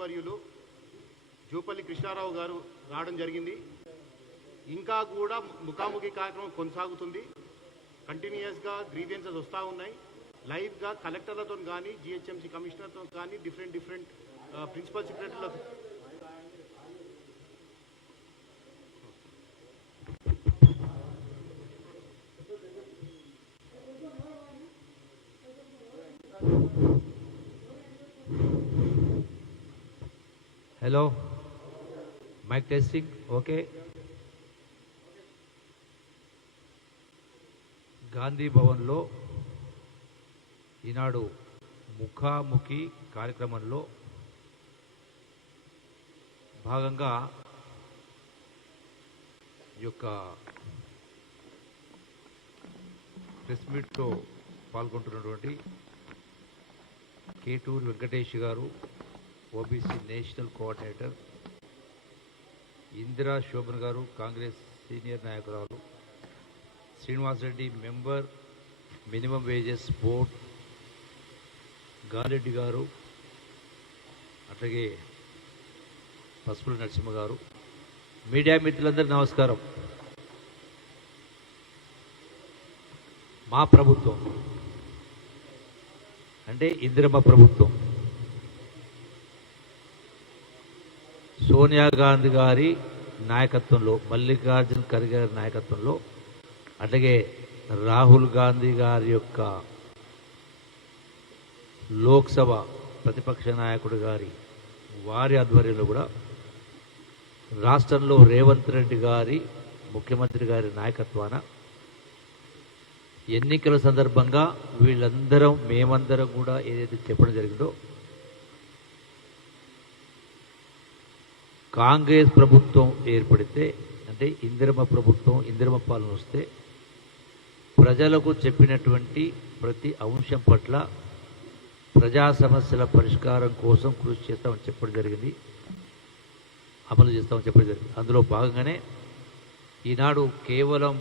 మంత్రివర్యులు జూపల్లి కృష్ణారావు గారు రావడం జరిగింది. ఇంకా కూడా ముఖాముఖి కార్యక్రమం కొనసాగుతుంది. కంటిన్యూస్గా గ్రీవియన్సెస్ వస్తూ ఉన్నాయి. లైవ్గా కలెక్టర్లతో కానీ జిహెచ్ఎంసీ కమిషనర్తో కానీ డిఫరెంట్ ప్రిన్సిపల్ సెక్రటరీలతో hello mic testing okay. Gandhi భవన్లో ఈనాడు ముఖాముఖి కార్యక్రమంలో భాగంగా ఈ యొక్క ప్రెస్ మీట్లో పాల్గొంటున్నటువంటి Keturu Venkatesh garu, OBC national coordinator, Indira Shobhan garu, Congress senior నాయకురాలు, Srinivas Reddy member minimum wages board, Gareddy garu, అట్లాగే పసుపుల నరసింహ గారు, మీడియా మిత్రులందరూ నమస్కారం. మా ప్రభుత్వం అంటే ఇందిరమ్మ ప్రభుత్వం, సోనియా గాంధీ గారి నాయకత్వంలో, మల్లికార్జున ఖర్గే గారి నాయకత్వంలో, అట్లాగే రాహుల్ గాంధీ గారి యొక్క లోక్సభ ప్రతిపక్ష నాయకుడు గారి వారి ఆధ్వర్యంలో కూడా రాష్ట్రంలో రేవంత్ రెడ్డి గారి ముఖ్యమంత్రి గారి నాయకత్వాన ఎన్నికల సందర్భంగా మేమందరం కూడా ఏదైతే చెప్పడం జరిగిందో, కాంగ్రెస్ ప్రభుత్వం ఏర్పడితే అంటే ఇందిరమ్మ ప్రభుత్వం, ఇందిరమ్మ పాలన వస్తే ప్రజలకు చెప్పినటువంటి ప్రతి అంశం పట్ల ప్రజా సమస్యల పరిష్కారం కోసం కృషి చేస్తామని చెప్పడం జరిగింది, అమలు చేస్తామని చెప్పడం జరిగింది. అందులో భాగంగానే ఈనాడు కేవలం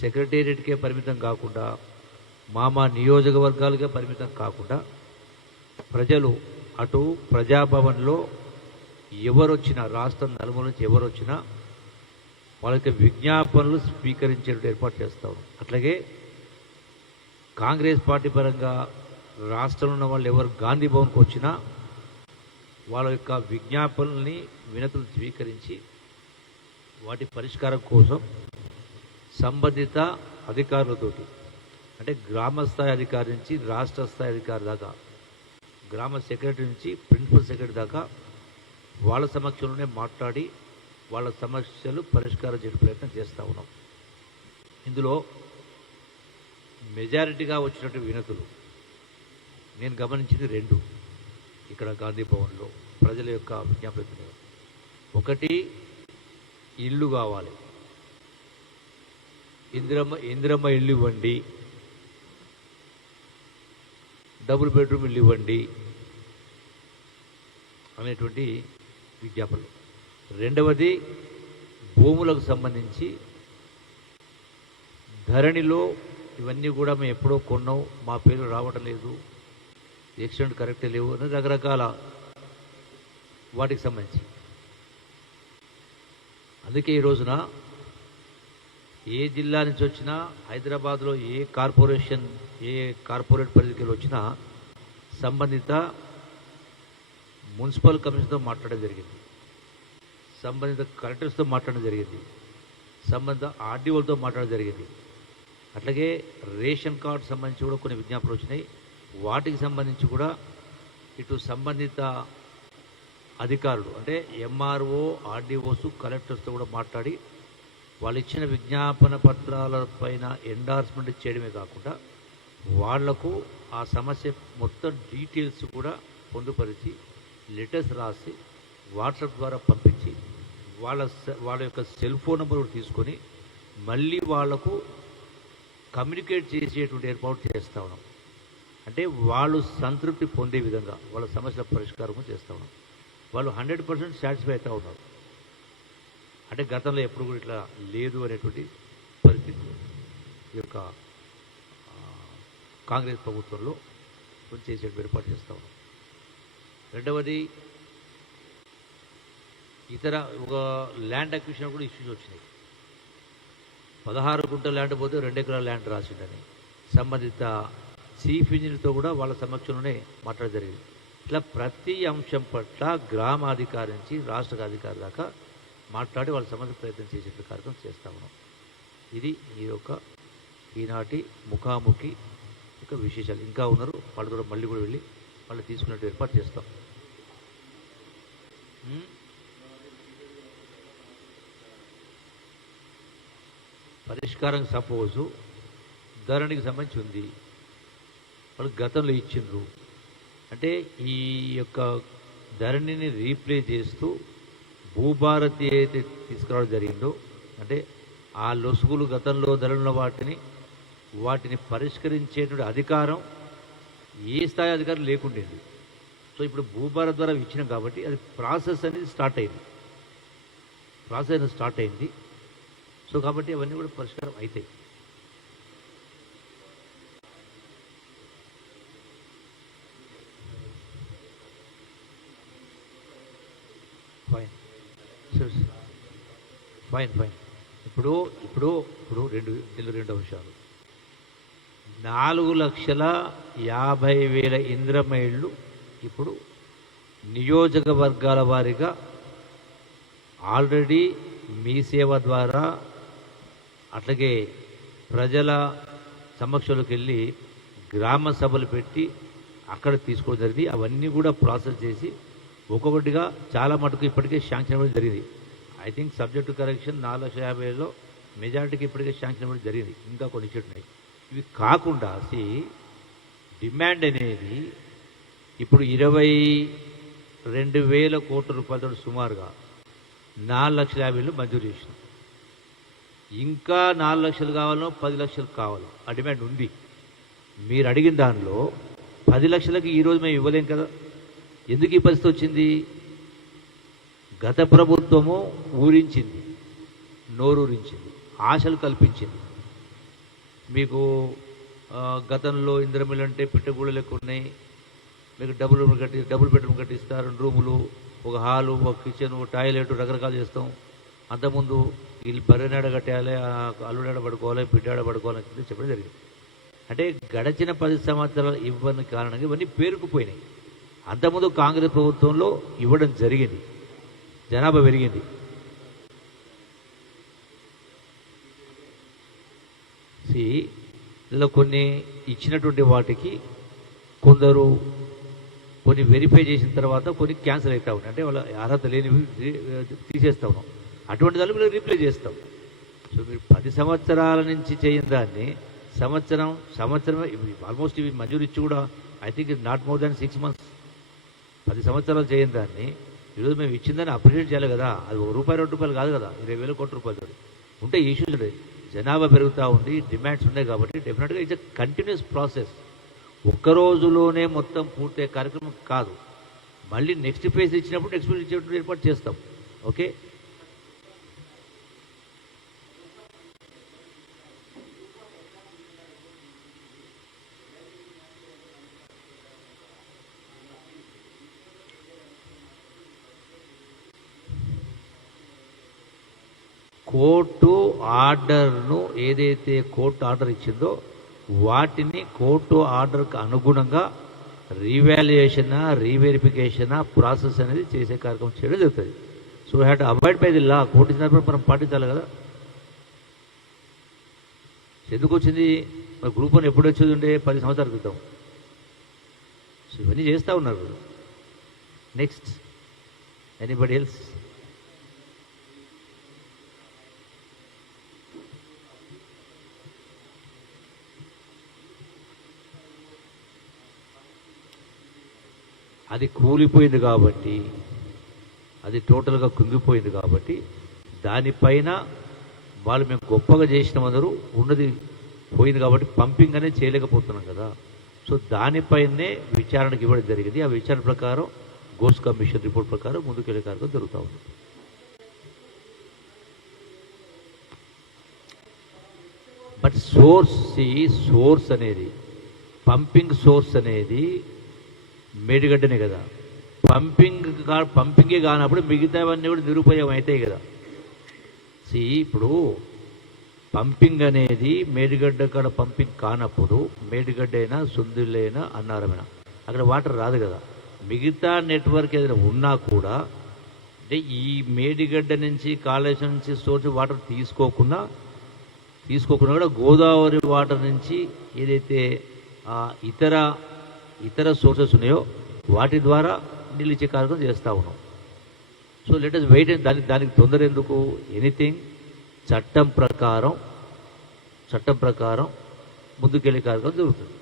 సెక్రటేరియట్కే పరిమితం కాకుండా, మా నియోజకవర్గాలకే పరిమితం కాకుండా, ప్రజలు అటు ప్రజాభవన్లో ఎవరొచ్చినా, రాష్ట్రం నలుమూల నుంచి ఎవరొచ్చినా వాళ్ళకి విజ్ఞాపనలు స్వీకరించే ఏర్పాటు చేస్తాం. అట్లాగే కాంగ్రెస్ పార్టీ పరంగా రాష్ట్రంలో ఉన్న వాళ్ళు ఎవరు గాంధీ భవన్కి వచ్చినా వాళ్ళ యొక్క విజ్ఞాపనల్ని, వినతులు స్వీకరించి వాటి పరిష్కారం కోసం సంబంధిత అధికారులతోటి, అంటే గ్రామ స్థాయి అధికారి నుంచి రాష్ట్ర స్థాయి అధికారి దాకా, గ్రామ సెక్రటరీ నుంచి ప్రిన్సిపల్ సెక్రటరీ దాకా వాళ్ళ సమక్షంలోనే మాట్లాడి వాళ్ళ సమస్యలు పరిష్కారం చేసే ప్రయత్నం చేస్తూ ఉన్నాం. ఇందులో మెజారిటీగా వచ్చినటువంటి వినతులు నేను గమనించింది 2 ఇక్కడ గాంధీ భవన్లో ప్రజల యొక్క విజ్ఞాపన. ఒకటి, ఇల్లు కావాలి, ఇందిరమ్మ ఇల్లు ఇవ్వండి, డబుల్ బెడ్రూమ్ ఇల్లు ఇవ్వండి అనేటువంటి విజ్ఞాపనలు. రెండవది, భూములకు సంబంధించి ధరణిలో ఇవన్నీ కూడా మేము ఎప్పుడో కొన్నాం, మా పేరు రావడం లేదు, ఎక్స్టెంట్ కరెక్టే లేవు అని రకరకాల వాటికి సంబంధించి. అందుకే ఈ రోజున ఏ జిల్లా నుంచి వచ్చినా, హైదరాబాద్లో ఏ కార్పొరేట్ పరిధికి వచ్చినా సంబంధిత మున్సిపల్ కమిషన్తో మాట్లాడడం జరిగింది, సంబంధిత కలెక్టర్స్తో మాట్లాడడం జరిగింది, సంబంధిత ఆర్డీఓలతో మాట్లాడడం జరిగింది. అట్లాగే రేషన్ కార్డు సంబంధించి కూడా కొన్ని విజ్ఞాపనలు వచ్చినాయి. వాటికి సంబంధించి కూడా ఇటు సంబంధిత అధికారులు అంటే ఎంఆర్ఓ, ఆర్డీఓస్, కలెక్టర్స్తో కూడా మాట్లాడి వాళ్ళు ఇచ్చిన విజ్ఞాపన పత్రాల పైన ఎండార్స్మెంట్ చేయడమే కాకుండా వాళ్లకు ఆ సమస్య మొత్తం డీటెయిల్స్ కూడా పొందుపరిచి లెటర్స్ రాసి వాట్సాప్ ద్వారా పంపించి వాళ్ళ యొక్క సెల్ ఫోన్ నెంబర్ తీసుకొని మళ్ళీ వాళ్లకు కమ్యూనికేట్ చేసేటువంటి ఏర్పాటు చేస్తూ ఉన్నాం. అంటే వాళ్ళు సంతృప్తి పొందే విధంగా వాళ్ళ సమస్యల పరిష్కారం చేస్తూ ఉన్నాం. వాళ్ళు 100% సాటిస్ఫై అవుతూ ఉన్నారు. అంటే గతంలో ఎప్పుడు కూడా ఇట్లా లేదు అనేటువంటి పరిస్థితి ఈ యొక్క కాంగ్రెస్ ప్రభుత్వంలో చేసే ఏర్పాటు చేస్తూ ఉన్నాం. రెండవది, ఇతర ఒక ల్యాండ్ అక్విజిషన్ కూడా ఇష్యూస్ వచ్చినాయి. 16 గుంటల ల్యాండ్ పోతే 2 ఎకరాల ల్యాండ్ రాసిండని సంబంధిత చీఫ్ ఇంజనీర్తో కూడా వాళ్ళ సమక్షంలోనే మాట్లాడడం జరిగింది. ఇట్లా ప్రతి అంశం పట్ల గ్రామాధికారి నుంచి రాష్ట్ర అధికారి దాకా మాట్లాడి వాళ్ళ సంబంధిత ప్రయత్నం చేసే కార్యక్రమం చేస్తా ఉన్నాం. ఇది ఈ యొక్క ఈనాటి ముఖాముఖి యొక్క విశేషాలు. ఇంకా ఉన్నారు, వాళ్ళు కూడా మళ్ళీ కూడా వెళ్ళి వాళ్ళు తీసుకున్నట్టు ఏర్పాటు చేస్తాం. పరిష్కారం సపోజు ధరణికి సంబంధించి ఉంది, వాళ్ళు గతంలో ఇచ్చిండ్రు. అంటే ఈ యొక్క ధరణిని రీప్లేస్ చేస్తూ భూభారతి అయితే తీసుకురావడం జరిగిందో, అంటే ఆ లొసుగులు గతంలో ధరణిలో వాటిని పరిష్కరించేటువంటి అధికారం ఏ స్థాయి అధికారం లేకుండేది. సో ఇప్పుడు భూభారత్ ద్వారా ఇచ్చినాం కాబట్టి అది ప్రాసెస్ అనేది స్టార్ట్ అయింది. సో కాబట్టి అవన్నీ కూడా పరిష్కారం అవుతాయి. ఫైన్. ఇప్పుడు రెండు అంశాలు. 4,50,000 ఇందిరమ్మ ఇళ్ళు ఇప్పుడు నియోజకవర్గాల వారీగా ఆల్రెడీ మీ సేవ ద్వారా అట్లాగే ప్రజల సమక్షంలోకి వెళ్ళి గ్రామ సభలు పెట్టి అక్కడ తీసుకోవడం జరిగింది. అవన్నీ కూడా ప్రాసెస్ చేసి ఒక్కొక్కటిగా చాలా మటుకు ఇప్పటికే శాంక్షన్ ఇవ్వడం జరిగింది. I think subject to correction 4,50,000లో మెజారిటీకి ఇప్పటికే శాంక్షన్ ఇవ్వడం జరిగింది. ఇంకా కొన్ని చెట్టున్నాయి. ఇవి కాకుండా డిమాండ్ అనేది ఇప్పుడు 22,000 కోట్ల రూపాయలతో సుమారుగా 4,50,000 మంజూరు చేసినాం. ఇంకా 4 లక్షలు కావాలో 10 లక్షలు కావాలో ఆ డిమాండ్ ఉంది. మీరు అడిగిన దానిలో 10 లక్షలకి ఈరోజు మేము ఇవ్వలేం కదా. ఎందుకు ఈ పరిస్థితి వచ్చింది? గత ప్రభుత్వము ఊరించింది, నోరూరించింది, ఆశలు కల్పించింది. మీకు గతంలో ఇందిరమిల్లు అంటే పిట్టగూడలు ఎక్కువ ఉన్నాయి, మీకు డబుల్ బెడ్రూమ్ కట్టిస్తారు, 2 రూములు, ఒక హాలు, ఒక కిచెన్, ఒక టాయిలెట్, రకరకాలు చేస్తాం. అంతకుముందు వీళ్ళు బర్రెనాడ కట్టాలి, అల్లుడాడ పడుకోవాలి, బిడ్డాడ పడుకోవాలని చెప్పడం జరిగింది. అంటే గడిచిన 10 సంవత్సరాలు ఇవ్వని కారణంగా ఇవన్నీ పేరుకుపోయినాయి. అంతకుముందు కాంగ్రెస్ ప్రభుత్వంలో ఇవ్వడం జరిగింది, జనాభా పెరిగింది. ఇలా కొన్ని ఇచ్చినటువంటి వాటికి కొన్ని వెరిఫై చేసిన తర్వాత కొన్ని క్యాన్సిల్ అవుతా ఉన్నాయి. అంటే వాళ్ళ అర్హత లేనివి తీసేస్తా ఉన్నాం. అటువంటి దాన్ని మీరు రీప్లే చేస్తాం. సో మీరు 10 సంవత్సరాల నుంచి చేయని దాన్ని సంవత్సరం ఆల్మోస్ట్ ఇవి మంజూరు ఇచ్చి కూడా I think not more than 6 months. 10 సంవత్సరాలు చేయని దాన్ని ఈరోజు మేము ఇచ్చిందని అప్రిషియేట్ చేయాలి కదా. అది ₹1, ₹2 కాదు కదా, 20,000 కోట్ల రూపాయలు ఉంటే ఇష్యూస్ ఉంటాయి. జనాభా పెరుగుతూ ఉంది, డిమాండ్స్ ఉన్నాయి కాబట్టి డెఫినెట్గా ఇట్స్ ఎ కంటిన్యూస్ ప్రాసెస్. ఒక్క రోజులోనే మొత్తం పూర్తయ్యే కార్యక్రమం కాదు. మళ్ళీ నెక్స్ట్ ఫేజ్ ఇచ్చినప్పుడు నెక్స్ట్ ఫేజ్ ఇచ్చేటప్పుడు ఏర్పాటు చేస్తాం. ఓకే, కోర్టు ఆర్డర్ను ఏదైతే కోర్టు ఆర్డర్ ఇచ్చిందో వాటిని కోర్టు ఆర్డర్కి అనుగుణంగా రీవాల్యుయేషన్, రీవెరిఫికేషన్ ప్రాసెస్ అనేది చేసే కార్యక్రమం చేయడం జరుగుతుంది. So we have to avoid by the law. Court ఇచ్చినప్పుడు మనం పాటించాలి కదా. ఎందుకు వచ్చింది? మరి గ్రూప్ 1 ఎప్పుడు వచ్చేది ఉండే 10 సంవత్సరాల క్రితం. సో ఇవన్నీ చేస్తూ ఉన్నారు. Next anybody else? అది కూలిపోయింది కాబట్టి, అది టోటల్గా కుంగిపోయింది కాబట్టి దానిపైన వాళ్ళు మేము గొప్పగా చేసినామందరూ ఉన్నది పోయింది కాబట్టి పంపింగ్ అనేది చేయలేకపోతున్నాం కదా. సో దానిపైనే విచారణకు ఇవ్వడం జరిగింది. ఆ విచారణ ప్రకారం గోస్ కమిషన్ రిపోర్ట్ ప్రకారం ముందుకెళ్ళే కార్యక్రమం జరుగుతూ ఉంది. బట్ సోర్స్ అనేది పంపింగ్ సోర్స్ అనేది మేడిగడ్డనే కదా. పంపింగే కానప్పుడు మిగతావన్నీ కూడా నిరుపయోగం అవుతాయి కదా. ఇప్పుడు పంపింగ్ అనేది మేడిగడ్డ కాడ పంపింగ్ కానప్పుడు మేడిగడ్డ అయినా సుందిళ్ళైనా అన్నారమైనా అక్కడ వాటర్ రాదు కదా. మిగతా నెట్వర్క్ ఏదైనా ఉన్నా కూడా అంటే ఈ మేడిగడ్డ నుంచి కాళేశ్వరం నుంచి సోర్స్ వాటర్ తీసుకోకుండా కూడా గోదావరి వాటర్ నుంచి ఏదైతే ఇతర సోర్సెస్ ఉన్నాయో వాటి ద్వారా నీళ్ళు ఇచ్చే కార్యక్రమం చేస్తూ ఉన్నాం. So let us wait. దానికి తొందర ఎందుకు? ఎనీథింగ్ చట్టం ప్రకారం ముందుకెళ్ళే కార్యక్రమం జరుగుతుంది.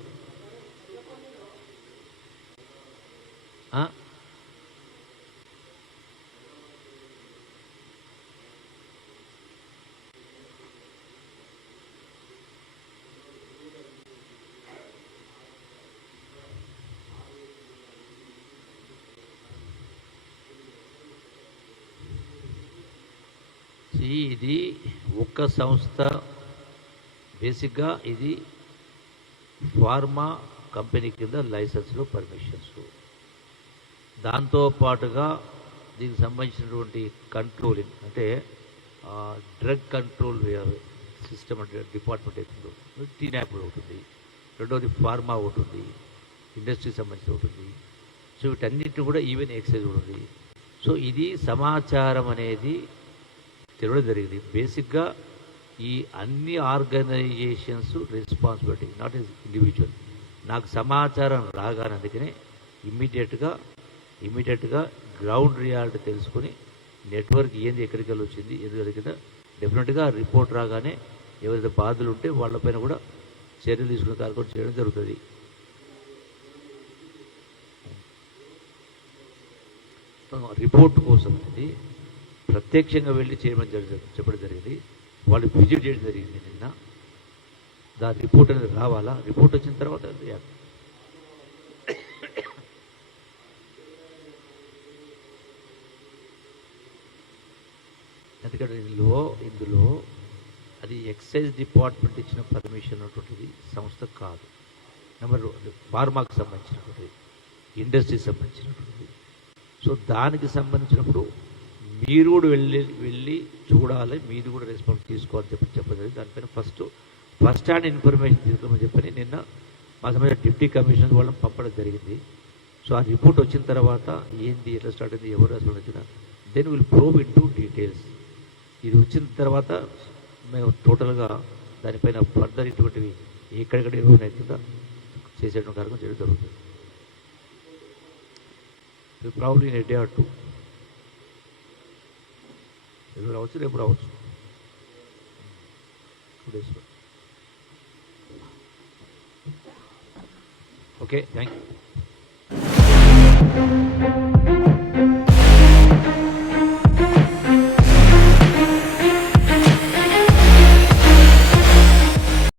ఇది ఒక్క సంస్థ, బేసిక్గా ఇది ఫార్మా కంపెనీ కింద లైసెన్స్లు, పర్మిషన్స్, దాంతోపాటుగా దీనికి సంబంధించినటువంటి కంట్రోలింగ్ అంటే డ్రగ్ కంట్రోల్ సిస్టమ్ అంటే డిపార్ట్మెంట్ అవుతుందో టీనాప్ ఉంటుంది, రెండవది ఫార్మా ఉంటుంది, ఇండస్ట్రీకి సంబంధించి ఉంటుంది. సో వీటన్నిటిని కూడా ఈవెన్ ఎక్సైజ్ కూడా ఉంది. సో ఇది సమాచారం అనేది తెరవడం జరిగింది. బేసిక్గా ఈ అన్ని organisations responsibility, not as individual. నాకు సమాచారం రాగానే అందుకనే ఇమ్మీడియట్గా గ్రౌండ్ రియాలిటీ తెలుసుకొని నెట్వర్క్ ఏంది, ఎక్కడికి వెళ్ళి వచ్చింది, ఎందుకంటే డెఫినెట్గా రిపోర్ట్ రాగానే ఎవరైతే బాధలు ఉంటే వాళ్ళపైన కూడా చర్యలు తీసుకునే కార్యక్రమం చేయడం జరుగుతుంది. రిపోర్ట్ కోసం అనేది ప్రత్యక్షంగా వెళ్ళి చేయమని చెప్పడం జరిగింది. వాళ్ళు విజిట్ చేయడం జరిగింది నిన్న. దాని రిపోర్ట్ అనేది రావాలా, రిపోర్ట్ వచ్చిన తర్వాత ఎందుకంటే ఇందులో అది ఎక్సైజ్ డిపార్ట్మెంట్ ఇచ్చిన పర్మిషన్ ఉన్నటువంటిది సంస్థ కాదు. నెంబర్ ఫార్మాకు సంబంధించినటువంటిది, ఇండస్ట్రీకి సంబంధించినటువంటిది. సో దానికి సంబంధించినప్పుడు మీరు కూడా వెళ్ళి చూడాలి, మీరు కూడా రెస్పాన్స్ తీసుకోవాలని చెప్పలేదు. దానిపైన ఫస్ట్ హ్యాండ్ ఇన్ఫర్మేషన్ తీసుకోమని చెప్పని నిన్న మా సంబంధించిన డిప్యూటీ కమిషనర్ వాళ్ళని పంపడం జరిగింది. సో ఆ రిపోర్ట్ వచ్చిన తర్వాత ఏంది, ఎట్లా స్టార్ట్ అయింది, ఎవరు అసలు వచ్చినా then will probe into details. ఇది వచ్చిన తర్వాత మేము టోటల్గా దానిపైన ఫర్దర్ ఇటువంటివి ఎక్కడెక్కడ ఏమైనా అవుతుందో చేసేటువంటి కార్యక్రమం చేయడం జరుగుతుంది. Probably in a day or 2 ఎప్పుడు రావచ్చు, రేపు రావచ్చు, 2 days. Okay, thank you.